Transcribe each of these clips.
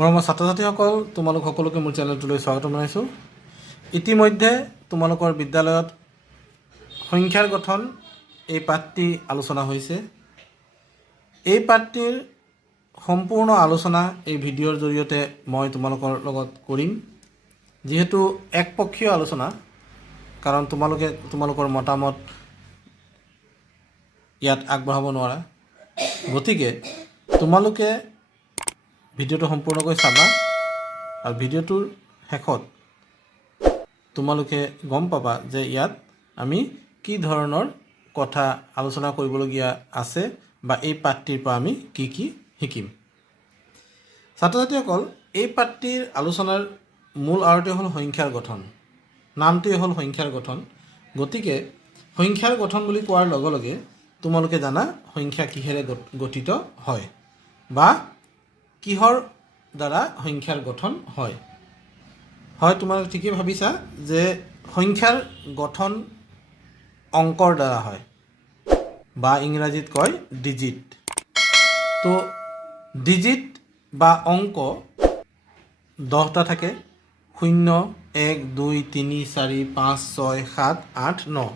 মৰমৰ ছাত্ৰ-ছাত্ৰীসকল, তোমালোক সকলোকে মোৰ চেনেলটোলৈ স্বাগতম জনাইছোঁ। ইতিমধ্যে তোমালোকৰ বিদ্যালয়ত সংখ্যাৰ গঠন এই পাঠটি আলোচনা হৈছে। এই পাঠটিৰ সম্পূৰ্ণ আলোচনা এই ভিডিঅ'ৰ জৰিয়তে মই তোমালোকৰ লগত কৰিম। যিহেতু একপক্ষীয় আলোচনা, কাৰণ তোমালোকৰ মতামত ইয়াত আগবঢ়াব নোৱাৰা, গতিকে তোমালোকে ভিডিঅ'টো সম্পূৰ্ণকৈ চাবা আৰু ভিডিঅ'টোৰ শেষত তোমালোকে গম পাবা যে ইয়াত আমি কি ধৰণৰ কথা আলোচনা কৰিবলগীয়া আছে বা এই পাঠটিৰ পৰা আমি কি কি শিকিম। ছাত্ৰ-ছাত্ৰীসকল, এই পাঠটিৰ আলোচনাৰ মূল আৰটি হ'ল সংখ্যাৰ গঠন। নামটোৱে হ'ল সংখ্যাৰ গঠন। গতিকে সংখ্যাৰ গঠন বুলি কোৱাৰ লগে লগে তোমালোকে জানা সংখ্যা কিহেৰে গঠিত হয় বা কিহৰ দ্বাৰা সংখ্যাৰ গঠন হয়। তোমালোকে ঠিকেই ভাবিছা যে সংখ্যাৰ গঠন অংকৰ দ্বাৰা হয় বা ইংৰাজীত কয় ডিজিট। তো ডিজিট বা অংক 10টা থাকে। 0, 1, 2, 3, 4, 5, 6, 7, 8, 9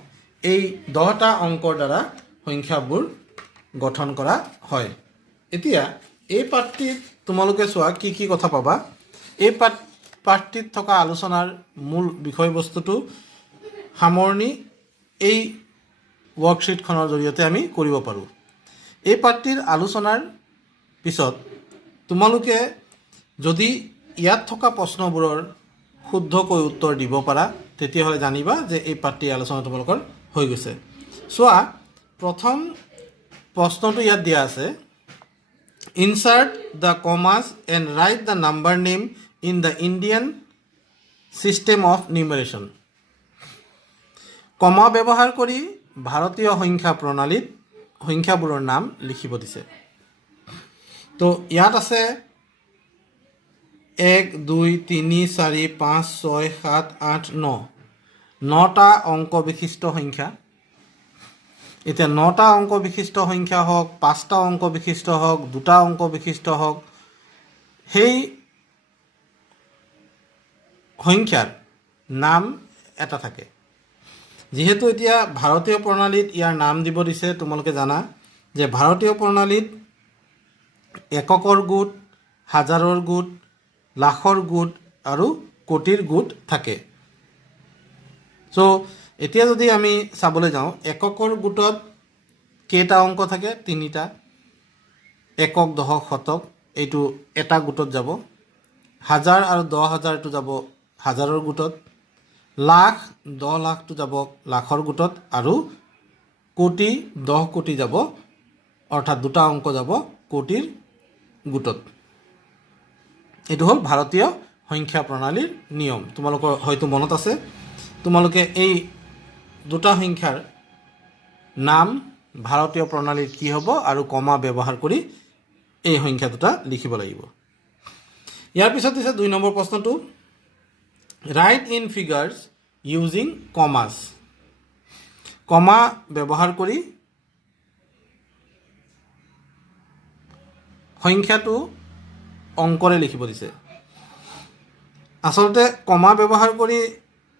এই 10টা অংকৰ দ্বাৰা সংখ্যাবোৰ গঠন কৰা হয়। এতিয়া এই পাঠটিত তোমালোকে চোৱা কি কি কথা পাবা। এই পাঠটিত থকা আলোচনাৰ মূল বিষয়বস্তুটো সামৰণি এই ৱৰ্কশ্বিটখনৰ জৰিয়তে আমি কৰিব পাৰোঁ। এই পাঠটিৰ আলোচনাৰ পিছত তোমালোকে যদি ইয়াত থকা প্ৰশ্নবোৰৰ শুদ্ধকৈ উত্তৰ দিব পাৰা, তেতিয়াহ'লে জানিবা যে এই পাঠটিৰ আলোচনা তোমালোকৰ হৈ গৈছে। চোৱা, প্ৰথম প্ৰশ্নটো ইয়াত দিয়া আছে, Insert the commas and write the number name in the Indian system of numeration. কমা ব্যৱহাৰ কৰি ভাৰতীয় সংখ্যা প্ৰণালীত সংখ্যাবোৰৰ নাম লিখিব দিছে। তো ইয়াত আছে 1, 2, 3, 4, 5, 6, 7, 8, 9 9টা অংক বিশিষ্ট সংখ্যা। এতিয়া 9টা অংক বিশিষ্ট সংখ্যা হওক, 5টা অংক বিশিষ্ট হওক, 2টা অংক বিশিষ্ট হওক, সেই সংখ্যাৰ নাম এটা থাকে। যিহেতু এতিয়া ভাৰতীয় প্ৰণালীত ইয়াৰ নাম দিব দিছে, তোমালোকে জানা যে ভাৰতীয় প্ৰণালীত এককৰ গোট, হাজাৰৰ গোট, লাখৰ গোট আৰু কোটিৰ গোট থাকে। চ' এতিয়া যদি আমি চাবলৈ যাওঁ, এককৰ গোটত কেইটা অংক থাকে? 3টা। একক, দশক, শতক এইটো এটা গোটত যাব। হাজাৰ আৰু 10,000টো যাব হাজাৰৰ গোটত। লাখ, 10 লাখটো যাব লাখৰ গোটত আৰু কোটি, 10 কোটি যাব, অৰ্থাৎ 2টা অংক যাব কোটিৰ গোটত। এইটো হ'ল ভাৰতীয় সংখ্যা প্ৰণালীৰ নিয়ম। তোমালোকৰ হয়তো মনত আছে, তোমালোকে এই 2টা সংখ্যাৰ নাম ভাৰতীয় প্ৰণালীত কি হ'ব আৰু কমা ব্যৱহাৰ কৰি এই সংখ্যা 2টা লিখিব লাগিব। ইয়াৰ পিছত দিছে 2 নম্বৰ প্ৰশ্নটো, right in figures using commerce. কমা ব্যৱহাৰ কৰি সংখ্যাটো অংকৰে লিখিব দিছে। আচলতে কমা ব্যৱহাৰ কৰি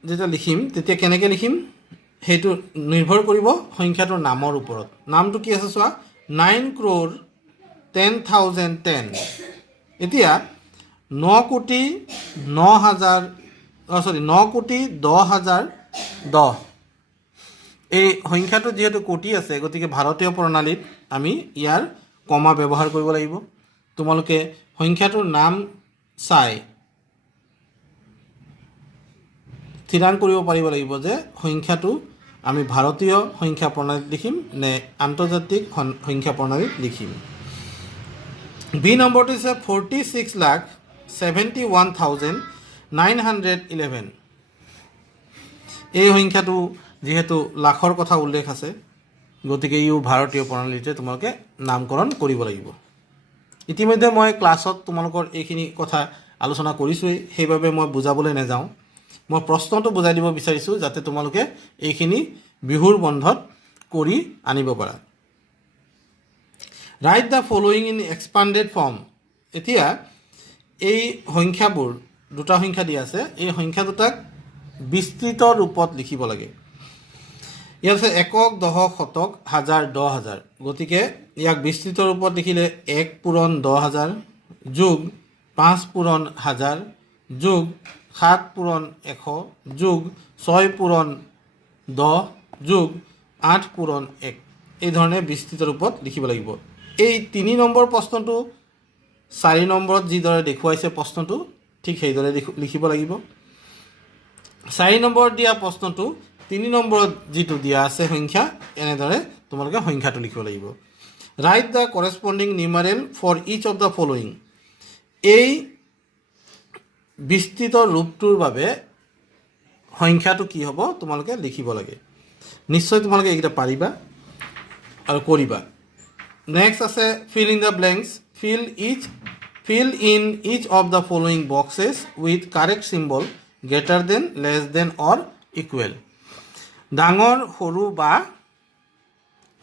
যেতিয়া লিখিম, তেতিয়া কেনেকৈ লিখিম সেইটো নিৰ্ভৰ কৰিব সংখ্যাটোৰ নামৰ ওপৰত। নামটো কি আছে চোৱা, 9,10,010। এতিয়া 9,10,010 এই সংখ্যাটো যিহেতু কোটি আছে, গতিকে ভাৰতীয় প্ৰণালীত আমি ইয়াৰ কমা ব্যৱহাৰ কৰিব লাগিব। তোমালোকে সংখ্যাটোৰ নাম চাই থিৰাং কৰিব পাৰিব লাগিব যে সংখ্যাটো আমি ভাৰতীয় সংখ্যা প্ৰণালীত লিখিম নে আন্তৰ্জাতিক সংখ্যা প্ৰণালীত লিখিম। বি নম্বৰটো হৈছে 46,71,911। এই সংখ্যাটো যিহেতু লাখৰ কথা উল্লেখ আছে, গতিকে ইও ভাৰতীয় প্ৰণালীতে তোমালোকে নামকৰণ কৰিব লাগিব। ইতিমধ্যে মই ক্লাছত তোমালোকৰ এইখিনি কথা আলোচনা কৰিছোঁৱেই, সেইবাবে মই বুজাবলৈ নাযাওঁ। মই প্ৰশ্নটো বুজাই দিব বিচাৰিছোঁ যাতে তোমালোকে এইখিনি বিহুৰ বন্ধত কৰি আনিব পাৰা। Write the following in expanded form. এতিয়া এই সংখ্যাবোৰ দুটা সংখ্যা দিয়া আছে, এই সংখ্যা দুটাক বিস্তৃত ৰূপত লিখিব লাগে। ইয়াত আছে একক, দশক, শতক, হাজাৰ, 10,000। গতিকে ইয়াক বিস্তৃত ৰূপত লিখিলে 1 পূৰণ 10,000 যোগ 5 পূৰণ 1000 যোগ 7 পূৰণ 100 যোগ 6 পূৰণ 10 যোগ 8 পূৰণ 1। এই ধৰণে বিস্তৃত ৰূপত লিখিব লাগিব। এই 3 নম্বৰ প্ৰশ্নটো 4 নম্বৰত যিদৰে দেখুৱাইছে প্ৰশ্নটো ঠিক সেইদৰে লিখিব লাগিব। 4 নম্বৰত দিয়া প্ৰশ্নটো 3 নম্বৰত যিটো দিয়া আছে সংখ্যা, এনেদৰে তোমালোকে সংখ্যাটো লিখিব লাগিব। Write the corresponding numeral for each of the following. এই বিস্তৃত ৰূপটোৰ বাবে সংখ্যাটো কি হ'ব তোমালোকে লিখিব লাগে। নিশ্চয় তোমালোকে এইকেইটা পাৰিবা আৰু কৰিবা। নেক্সট আছে fill in the blanks. Fill in each of the following boxes with correct symbol greater than, less than or equal. ডাঙৰ, সৰু বা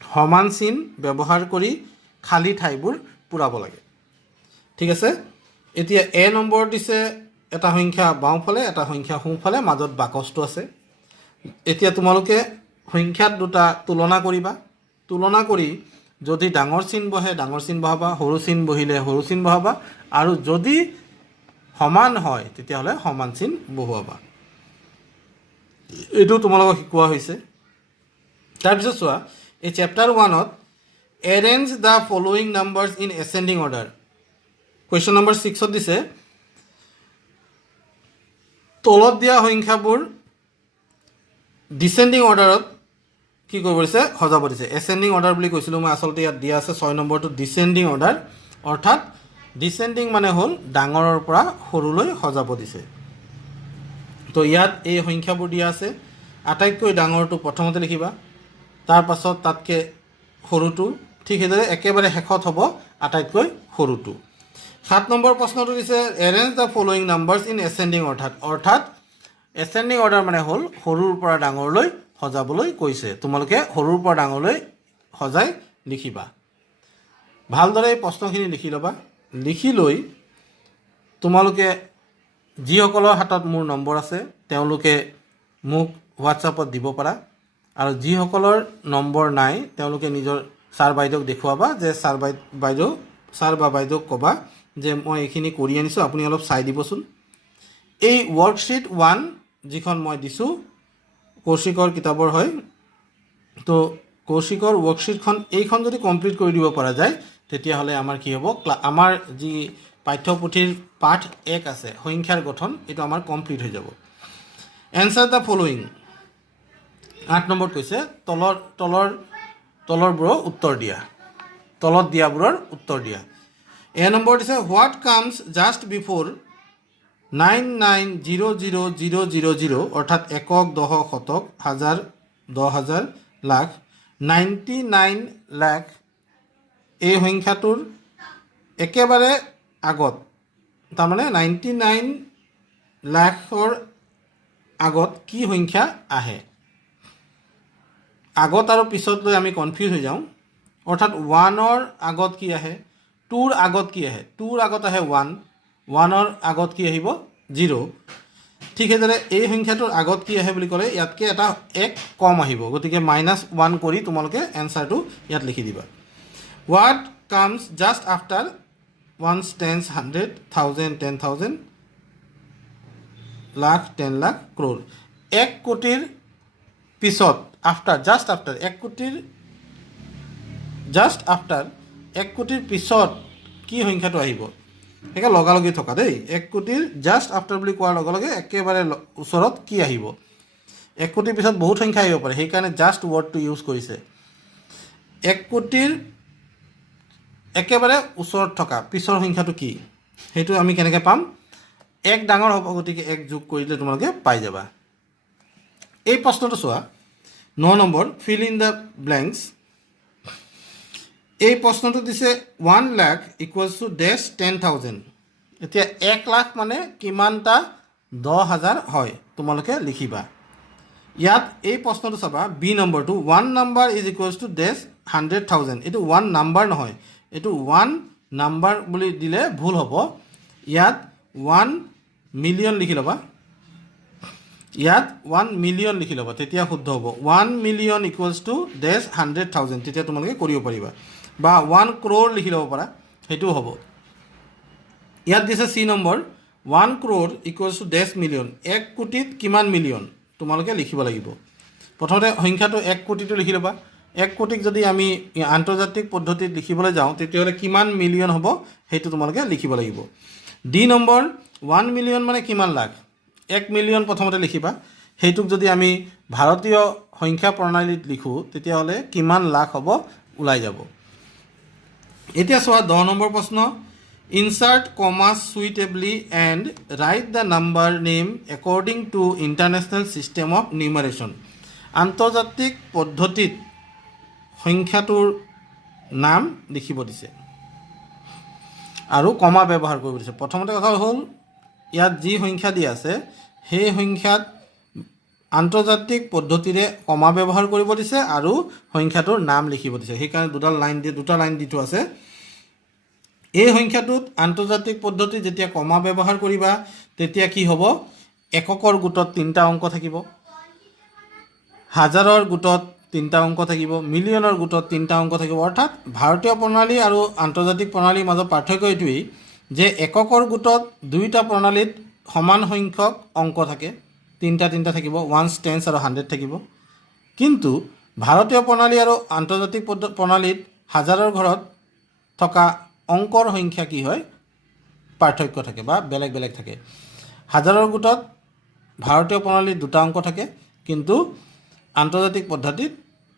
সমান চিন ব্যৱহাৰ কৰি খালী ঠাইবোৰ পূৰাব লাগে। ঠিক আছে। এতিয়া এ নম্বৰ দিছে এটা সংখ্যা বাওঁফালে, এটা সংখ্যা সোঁফালে, মাজত বাকচটো আছে। এতিয়া তোমালোকে সংখ্যাত দুটা তুলনা কৰিবা। তুলনা কৰি যদি ডাঙৰ চিন বহে ডাঙৰ চিন বহাবা, সৰু চিন বহিলে সৰু চিন বহাবা, আৰু যদি সমান হয় তেতিয়াহ'লে সমান চিন বহুৱাবা। এইটো তোমালোকক শিকোৱা হৈছে। তাৰপিছত চোৱা, এই চেপ্টাৰ 1ত arrange the following numbers in ascending order. Question number 6ত দিছে তলত দিয়া সংখ্যাবোৰ ডিচেণ্ডিং অৰ্ডাৰত কি কৰিব দিছে, সজাব দিছে। এচেণ্ডিং অৰ্ডাৰ বুলি কৈছিলোঁ মই, আচলতে ইয়াত দিয়া আছে 6 নম্বৰটো ডিচেণ্ডিং অৰ্ডাৰ, অৰ্থাৎ ডিচেণ্ডিং মানে হ'ল ডাঙৰৰ পৰা সৰুলৈ সজাব দিছে। তো ইয়াত এই সংখ্যাবোৰ দিয়া আছে। আটাইতকৈ ডাঙৰটো প্ৰথমতে লিখিবা, তাৰপাছত তাতকৈ সৰুটো, ঠিক সেইদৰে একেবাৰে শেষত হ'ব আটাইতকৈ সৰুটো। 7 নম্বৰ প্ৰশ্নটো দিছে arrange the following numbers in ascending অৰ্থাৎ এচেণ্ডিং অৰ্ডাৰ মানে হ'ল সৰুৰ পৰা ডাঙৰলৈ সজাবলৈ কৈছে। তোমালোকে সৰুৰ পৰা ডাঙৰলৈ সজাই লিখিবা। ভালদৰে এই প্ৰশ্নখিনি লিখি ল'বা। লিখি লৈ তোমালোকে যিসকলৰ হাতত মোৰ নম্বৰ আছে তেওঁলোকে মোক হোৱাটছআপত দিব পাৰা, আৰু যিসকলৰ নম্বৰ নাই তেওঁলোকে নিজৰ ছাৰ বাইদেউক দেখুৱাবা যে ছাৰ বা বাইদেউক ক'বা যে মই এইখিনি কৰি আনিছোঁ, আপুনি অলপ চাই দিবচোন। এই ৱৰ্কশ্বীট 1 যিখন মই দিছোঁ কৌশিকৰ কিতাপৰ হয়, তো কৌশিকৰ ৱৰ্কশ্বীটখন এইখন যদি কমপ্লিট কৰি দিব পৰা যায় তেতিয়াহ'লে আমাৰ কি হ'ব, আমাৰ যি পাঠ্যপুথিৰ পাঠ 1 আছে সংখ্যাৰ গঠন, এইটো আমাৰ কমপ্লিট হৈ যাব। Answer the following. 8 নম্বৰত কৈছে তলৰবোৰৰ উত্তৰ দিয়া, তলত দিয়াবোৰৰ উত্তৰ দিয়া। এ নম্বৰ দিছে হোৱাট কামছ জাষ্ট বিফ'ৰ 99,00,000 অৰ্থাৎ একক, দশক, শতক, হাজাৰ, 10,000, লাখ, 99 লাখ এই সংখ্যাটোৰ একেবাৰে আগত, তাৰমানে 99 লাখৰ আগত কি সংখ্যা আহে। আগত আৰু পিছত লৈ আমি কনফিউজ হৈ যাওঁ। অৰ্থাৎ 1ৰ আগত কি আহে, 2ৰ আগত কি আহে, 2ৰ আগত আহে 1, 1ৰ আগত কি আহিব 0। ঠিক সেইদৰে এই সংখ্যাটোৰ আগত কি আহে বুলি ক'লে ইয়াতকৈ এটা 1 কম আহিব, গতিকে -1 কৰি তোমালোকে এনচাৰটো ইয়াত লিখি দিবা। What comes just after 1 tens 100 1000 10,000 lakh 10 lakh crore. 1 কোটিৰ পিছত জাষ্ট আফটাৰ 1 কোটিৰ পিছত কি সংখ্যাটো আহিব, একে লগালগি থকা দেই। 1 কোটিৰ জাষ্ট আফটাৰ বুলি কোৱাৰ লগে লগে একেবাৰে ওচৰত কি আহিব। 1 কোটিৰ পিছত বহুত সংখ্যা আহিব পাৰে, সেইকাৰণে জাষ্ট ৱৰ্ডটো ইউজ কৰিছে। 1 কোটিৰ একেবাৰে ওচৰত থকা পিছৰ সংখ্যাটো কি, সেইটো আমি কেনেকৈ পাম, 1 ডাঙৰ হ'ব, গতিকে 1 যোগ কৰিলে তোমালোকে পাই যাবা। এই প্ৰশ্নটো চোৱা, 9 number fill in the blanks. এই প্ৰশ্নটো দিছে 1 লাখ ইকুৱেলছ টু ডেছ 10,000। এতিয়া 1 লাখ মানে কিমানটা 10,000 হয় তোমালোকে লিখিবা। ইয়াত এই প্ৰশ্নটো চাবা, বি নম্বৰটো 1 নাম্বাৰ ইজ ইকুৱেলছ টু ডেছ 100,000। এইটো 1 নাম্বাৰ নহয়, এইটো 1 নাম্বাৰ বুলি দিলে ভুল হ'ব। ইয়াত 1 মিলিয়ন লিখি ল'বা ইয়াত 1 মিলিয়ন লিখি ল'বা তেতিয়া শুদ্ধ হ'ব 1 মিলিয়ন ইকুৱেলছ টু ডেছ 100,000 তেতিয়া তোমালোকে কৰিব পাৰিবা বা 1 ক্ৰ'ৰ লিখি ল'ব পাৰা সেইটোও হ'ব ইয়াত দিছে চি নম্বৰ 1 ক্ৰ'ৰ ইকুৱেলছ টু ডেছ মিলিয়ন 1 কোটিত কিমান মিলিয়ন তোমালোকে লিখিব লাগিব প্ৰথমতে সংখ্যাটো 1 কোটিটো লিখি ল'বা 1 কোটিক যদি আমি আন্তৰ্জাতিক পদ্ধতিত লিখিবলৈ যাওঁ তেতিয়াহ'লে কিমান মিলিয়ন হ'ব সেইটো তোমালোকে লিখিব লাগিব ডি নম্বৰ 1 মিলিয়ন মানে কিমান লাখ 1 মিলিয়ন প্ৰথমতে লিখিবা সেইটোক যদি আমি ভাৰতীয় সংখ্যা প্ৰণালীত লিখোঁ তেতিয়াহ'লে কিমান লাখ হ'ব ওলাই যাব এতিয়া চোৱা 10 নম্বৰ প্ৰশ্ন insert commas suitably and write the number name according to international system of numeration আন্তৰ্জাতিক পদ্ধতিত সংখ্যাটোৰ নাম লিখিব দিছে আৰু কমা ব্যৱহাৰ কৰিব দিছে প্ৰথমতে কথা হ'ল ইয়াত যি সংখ্যা দিয়া আছে সেই সংখ্যাত আন্তৰ্জাতিক পদ্ধতিৰে কমা ব্যৱহাৰ কৰিব দিছে আৰু সংখ্যাটোৰ নাম লিখিব দিছে সেইকাৰণে দুটা লাইন দি থোৱা আছে এই সংখ্যাটোত আন্তৰ্জাতিক পদ্ধতি যেতিয়া কমা ব্যৱহাৰ কৰিবা তেতিয়া কি হ'ব এককৰ গোটত 3টা অংক থাকিব হাজাৰৰ গোটত 3টা অংক থাকিব মিলিয়নৰ গোটত 3টা অংক থাকিব অৰ্থাৎ ভাৰতীয় প্ৰণালী আৰু আন্তৰ্জাতিক প্ৰণালীৰ মাজত পাৰ্থক্য এইটোৱেই যে এককৰ গোটত 2টা প্ৰণালীত সমান সংখ্যক অংক থাকে 3টা থাকিব 1 10 আৰু 100 থাকিব কিন্তু ভাৰতীয় প্ৰণালী আৰু আন্তৰ্জাতিক প্ৰণালীত হাজাৰৰ ঘৰত থকা অংকৰ সংখ্যা কি হয় পাৰ্থক্য থাকে বা বেলেগ বেলেগ থাকে হাজাৰৰ গোটত ভাৰতীয় প্ৰণালীত 2টা অংক থাকে কিন্তু আন্তৰ্জাতিক পদ্ধতিত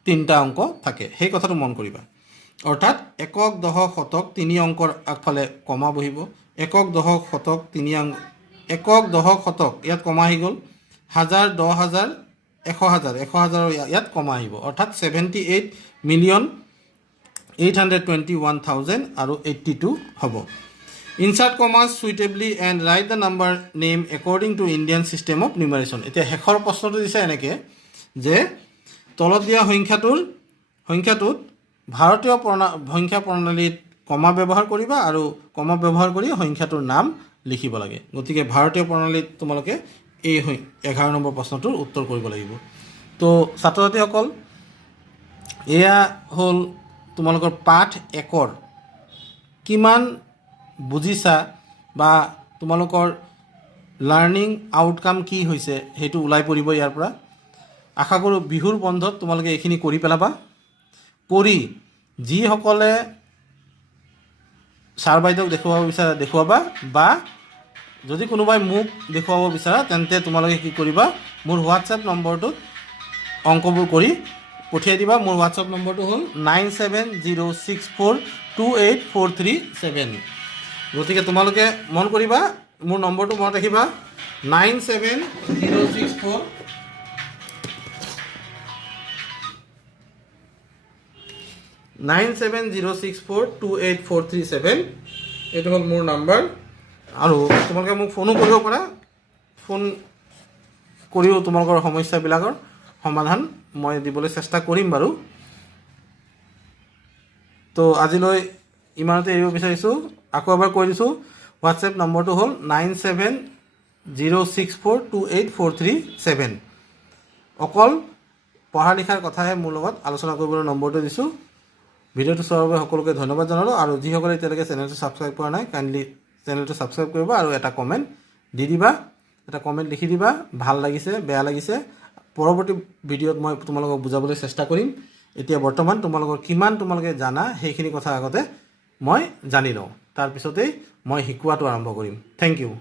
3টা অংক থাকে সেই কথাটো মন কৰিবা অৰ্থাৎ একক দশক শতক 3 অংকৰ আগফালে কমা বহিব একক দশক শতক 3 অংক একক দশক শতক ইয়াত কমা আহি গ'ল হাজাৰ 10,000 100,000 ইয়াত কমা আহিব অৰ্থাৎ 78,821,000 আৰু 82 হ'ব insert commas suitably and write the number name according to Indian system of numeration এতিয়া শেষৰ প্ৰশ্নটো দিছে এনেকৈ যে তলত দিয়া সংখ্যাটোত ভাৰতীয় সংখ্যা প্ৰণালীত কমা ব্যৱহাৰ কৰিবা আৰু কমা ব্যৱহাৰ কৰি সংখ্যাটোৰ নাম লিখিব লাগে গতিকে ভাৰতীয় প্ৰণালীত তোমালোকে এই 11 নম্বৰ প্ৰশ্নটোৰ উত্তৰ কৰিব লাগিব তো ছাত্ৰ ছাত্ৰীসকল এয়া হ'ল তোমালোকৰ পাঠ 1ৰ কিমান বুজিছা বা তোমালোকৰ লাৰ্ণিং আউটকাম কি হৈছে সেইটো ওলাই পৰিব ইয়াৰ পৰা আশা কৰোঁ বিহুৰ বন্ধত তোমালোকে এইখিনি কৰি পেলাবা কৰি যিসকলে ছাৰ বাইদেউক দেখুৱাব বিচাৰা দেখুৱাবা বা যদি কোনোবাই মোক দেখুৱাব বিচাৰা তেন্তে তোমালোকে কি কৰিবা মোৰ হোৱাটছএপ নম্বৰটোত অংকবোৰ কৰি পঠিয়াই দিবা মোৰ হোৱাটছএপ নম্বৰটো হ'ল 9706428437 গতিকে তোমালোকে মন কৰিবা মোৰ নম্বৰটো মনত ৰাখিবা 9706428437 এইটো হ'ল মোৰ নম্বৰ আৰু তোমালোকে মোক ফোনো কৰিব পাৰা ফোন কৰিও তোমালোকৰ সমস্যাবিলাকৰ সমাধান মই দিবলৈ চেষ্টা কৰিম বাৰু তো আজিলৈ ইমানতে এৰিব বিচাৰিছোঁ আকৌ এবাৰ কৈ দিছোঁ হোৱাটছএপ নম্বৰটো হ'ল 9706428437 অকল পঢ়া লিখাৰ কথাহে মোৰ লগত আলোচনা কৰিবলৈ নম্বৰটো দিছোঁ ভিডিঅ'টো চোৱাৰ বাবে সকলোকে ধন্যবাদ জনালোঁ আৰু যিসকলে এতিয়ালৈকে চেনেলটো ছাবস্ক্ৰাইব কৰা নাই কাইণ্ডলি চেনেলটো ছাবস্ক্ৰাইব কৰিবা আৰু এটা কমেণ্ট দি দিবা এটা কমেণ্ট লিখি দিবা ভাল লাগিছে বেয়া লাগিছে পৰৱৰ্তী ভিডিঅ'ত মই তোমালোকক বুজাবলৈ চেষ্টা কৰিম এতিয়া বৰ্তমান তোমালোকৰ কিমান তোমালোকে জানা সেইখিনি কথা আগতে মই জানি লওঁ তাৰপিছতেই মই শিকোৱাটো আৰম্ভ কৰিম থেংক ইউ